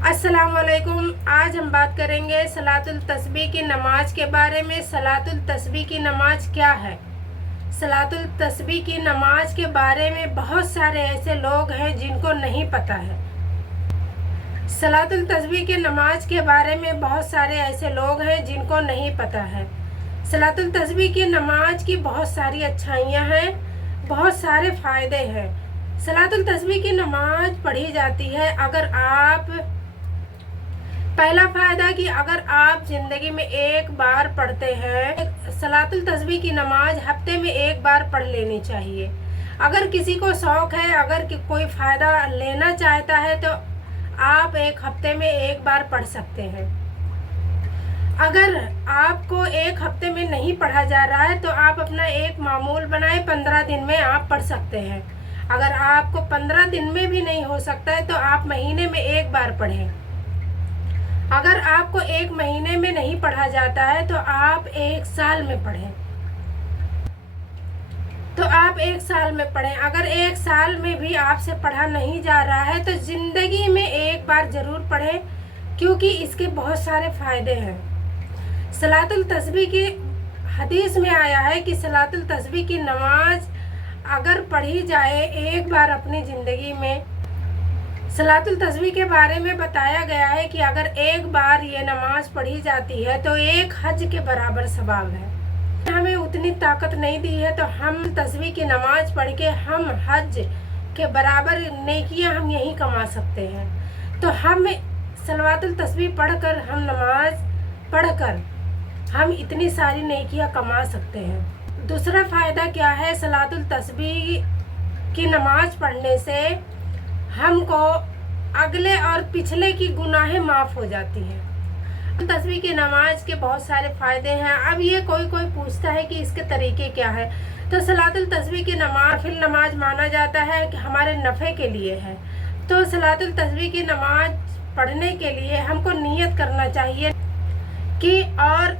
अस्सलाम वालेकुम। आज हम बात करेंगे सलातुल तस्बीह की नमाज के बारे में। सलातुल तस्बीह की नमाज क्या है? सलातुल तस्बीह की नमाज के बारे में बहुत सारे ऐसे लोग हैं जिनको नहीं पता है। सलातुल तस्बीह की नमाज के बारे में बहुत सारे ऐसे लोग हैं जिनको नहीं पता है। सलातुल तस्बीह की नमाज की बहुत सारी अच्छाइयाँ हैं, बहुत सारे फ़ायदे हैं। सलातुल तस्बीह की नमाज पढ़ी जाती है पहला फ़ायदा कि अगर आप ज़िंदगी में एक बार पढ़ते हैं। सलातुल तस्बीह की नमाज हफ्ते में एक बार पढ़ लेनी चाहिए। अगर किसी को शौक़ है, अगर कोई फ़ायदा लेना चाहता है तो आप एक हफ्ते में एक बार पढ़ सकते हैं। अगर आपको एक हफ्ते में नहीं पढ़ा जा रहा है तो आप अपना एक मामूल बनाए, 15 दिन में आप पढ़ सकते हैं। अगर आपको 15 दिन में भी नहीं हो सकता है तो आप महीने में एक बार पढ़ें। अगर आपको एक महीने में नहीं पढ़ा जाता है तो आप एक साल में पढ़ें। अगर एक साल में भी आपसे पढ़ा नहीं जा रहा है तो ज़िंदगी में एक बार ज़रूर पढ़ें, क्योंकि इसके बहुत सारे फ़ायदे हैं। सलातुल तस्बीह की हदीस में आया है कि सलातुल तस्बीह की नमाज अगर पढ़ी जाए एक बार अपनी ज़िंदगी में, सलातुल तस्बीह के बारे में बताया गया है कि अगर एक बार ये नमाज पढ़ी जाती है तो एक हज के बराबर सवाब है। हमें उतनी ताकत नहीं दी है तो हम तस्बीह की नमाज पढ़ के हम हज के बराबर नेकियां हम यहीं कमा सकते हैं। तो हम सलातुल तस्बीह पढ़कर, हम नमाज पढ़कर हम इतनी सारी नेकियां कमा सकते हैं। दूसरा फ़ायदा क्या है? सलातुल तस्बीह की नमाज पढ़ने से हमको अगले और पिछले की गुनाहें माफ़ हो जाती हैं। तस्बीह की नमाज के बहुत सारे फ़ायदे हैं। अब ये कोई पूछता है कि इसके तरीके क्या है, तो सलातुल तस्बीह की नमाज माना जाता है कि हमारे नफ़े के लिए है। तो सलातुल तस्बीह की नमाज पढ़ने के लिए हमको नियत करना चाहिए कि, और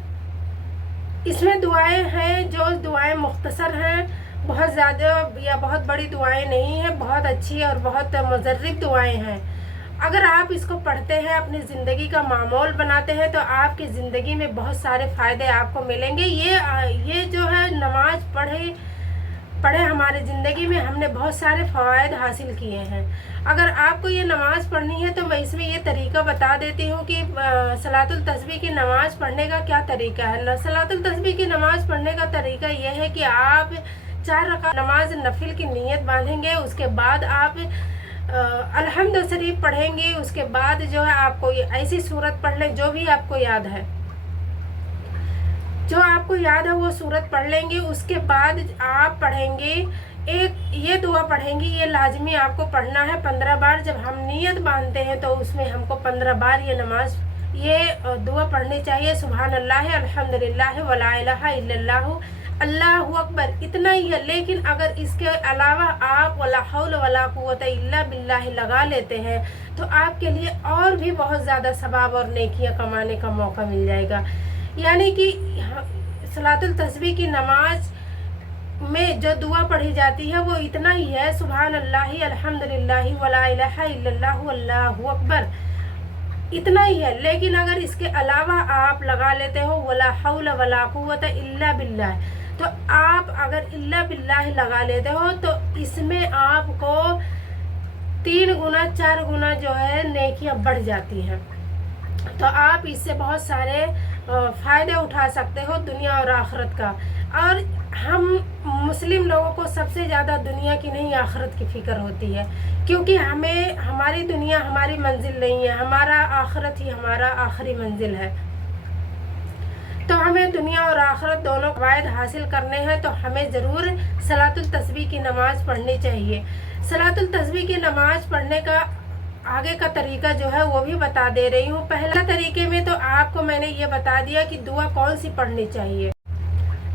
इसमें दुआएं हैं जो दुआएं मुख्तसर हैं, बहुत ज़्यादा या बहुत बड़ी दुआएं नहीं हैं, बहुत अच्छी और बहुत मुजर्रिब दुआएं हैं। अगर आप इसको पढ़ते हैं, अपनी ज़िंदगी का मामूल बनाते हैं, तो आपकी ज़िंदगी में बहुत सारे फ़ायदे आपको मिलेंगे। ये जो है नमाज पढ़े हमारे ज़िंदगी में हमने बहुत सारे फ़वाइद हासिल किए हैं। अगर आपको ये नमाज़ पढ़नी है तो मैं इसमें ये तरीका बता देती हूँ कि सलातुल तस्बीह की नमाज़ पढ़ने का क्या तरीका है। सलातुल तस्बीह की नमाज़ पढ़ने का तरीका यह है कि आप 4 रकात नमाज नफिल की नीयत बांधेंगे। उसके बाद आप अलहम्द शरीफ पढ़ेंगे। उसके बाद जो है आपको ये ऐसी सूरत पढ़ लें जो भी आपको याद है, वो सूरत पढ़ लेंगे। उसके बाद आप पढ़ेंगे ये दुआ पढ़ेंगे, ये लाजमी आपको पढ़ना है 15 बार। जब हम नीयत बांधते हैं तो उसमें हमको 15 बार ये दुआ पढ़नी चाहिए। सुभान अल्लाह, अल्हम्दुलिल्लाह, वला इलाहा इल्लल्लाहु, अल्लाहु अकबर, इतना ही है। लेकिन अगर इसके अलावा आप वला हौल वला कुव्वत इल्ला बिल्लाह लगा लेते हैं तो आपके लिए और भी बहुत ज़्यादा सवाब और नेकियां कमाने का मौका मिल जाएगा। यानी कि सलातुल तस्बीह की नमाज में जो दुआ पढ़ी जाती है वो इतना ही है, सुभान अल्लाह, अल्हम्दुलिल्लाह, वला इलाहा इल्लल्लाहु, अल्लाहु अकबर, इतना ही है। लेकिन अगर इसके अलावा आप लगा लेते हो वला हौल वला कुव्वत इल्ला बिल्लाह, तो आप अगर इल्ला बिल्लाह लगा लेते हो तो इसमें आपको 3 गुना 4 गुना जो है नेकियां बढ़ जाती हैं। तो आप इससे बहुत सारे फ़ायदे उठा सकते हो दुनिया और आखिरत का। और हम मुस्लिम लोगों को सबसे ज़्यादा दुनिया की नहीं आखिरत की फ़िक्र होती है, क्योंकि हमारी दुनिया हमारी मंजिल नहीं है, हमारा आखिरत ही हमारा आखिरी मंजिल है। तो हमें दुनिया और आखिरत दोनों फ़वाइद हासिल करने हैं, तो हमें ज़रूर सलातुल तस्बीह की नमाज़ पढ़नी चाहिए। सलातुल तस्बीह की नमाज़ पढ़ने का आगे का तरीका जो है वो भी बता दे रही हूँ। पहला तरीके में तो आपको मैंने ये बता दिया कि दुआ कौन सी पढ़नी चाहिए।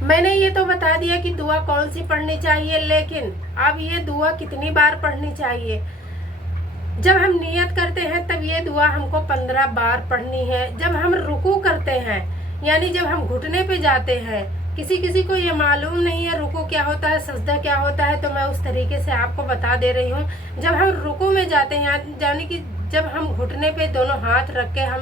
मैंने ये तो बता दिया कि दुआ कौन सी पढ़नी चाहिए, लेकिन अब ये दुआ कितनी बार पढ़नी चाहिए। जब हम नियत करते हैं तब ये दुआ हमको 15 बार पढ़नी है। जब हम रुकू करते हैं, यानी जब हम घुटने पे जाते हैं, किसी को ये मालूम नहीं है रुकू क्या होता है, सजदा क्या होता है, तो मैं उस तरीके से आपको बता दे रही हूँ। जब हम रुकू में जाते हैं, यानी कि जब हम घुटने पे दोनों हाथ रख के हम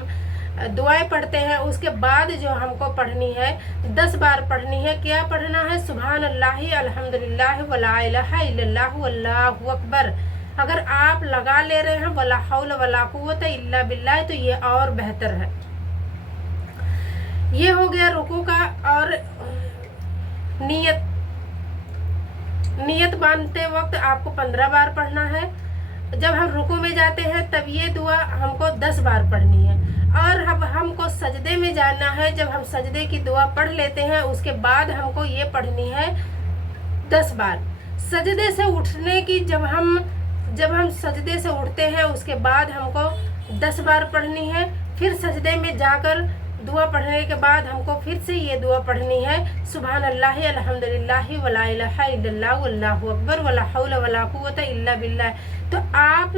दुआएं पढ़ते हैं, उसके बाद जो हमको पढ़नी है 10 बार पढ़नी है। क्या पढ़ना है? सुभान अल्लाह अल्हम्दुलिल्लाह वला इलाहा इल्लल्लाह वल्लाहु अकबर। अगर आप लगा ले रहे हैं वला हौल वला कुव्वत इल्ला बिल्लाह तो ये और बेहतर है। ये हो गया रुकू का। और नियत बांधते वक्त आपको 15 बार पढ़ना है। जब हम रुकू में जाते हैं तब ये दुआ हमको 10 बार पढ़नी है। और अब हमको सजदे में जाना है। जब हम सजदे की दुआ पढ़ लेते हैं उसके बाद हमको ये पढ़नी है 10 बार। सजदे से उठने की जब हम सजदे से उठते हैं उसके बाद हमको 10 बार पढ़नी है। फिर सजदे में जाकर दुआ पढ़ने के बाद हमको फिर से ये दुआ पढ़नी है, सुभान अल्लाह अल्हम्दुलिल्लाह वला इलाहा इल्लल्लाह वल्लाहु अकबर वला हौला वला कुव्वत इल्ला बिल्लाह। तो आप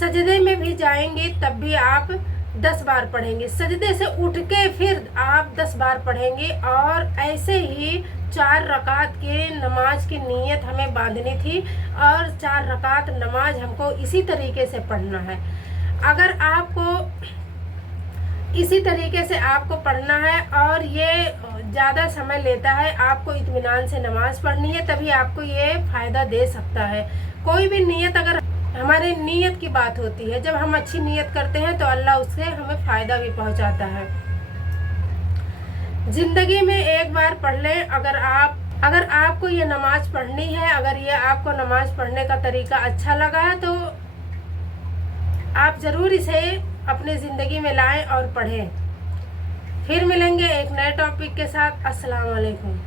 सजदे में भी जाएंगे तब भी आप 10 बार पढ़ेंगे। सजदे से उठ के फिर आप 10 बार पढ़ेंगे। और ऐसे ही 4 रकात के नमाज की नीयत हमें बांधनी थी और 4 रकात नमाज हमको इसी तरीके से पढ़ना है। अगर आपको इसी तरीके से आपको पढ़ना है और ये ज़्यादा समय लेता है, आपको इत्मीनान से नमाज पढ़नी है, तभी आपको ये फ़ायदा दे सकता है। कोई भी नीयत, अगर हमारे नीयत की बात होती है, जब हम अच्छी नीयत करते हैं तो अल्लाह उससे हमें फ़ायदा भी पहुंचाता है। ज़िंदगी में एक बार पढ़ लें। अगर आपको ये नमाज पढ़नी है, अगर ये आपको नमाज पढ़ने का तरीका अच्छा लगा है तो आप ज़रूर इसे अपनी ज़िंदगी में लाएं और पढ़ें। फिर मिलेंगे एक नए टॉपिक के साथ। अस्सलाम वालेकुम।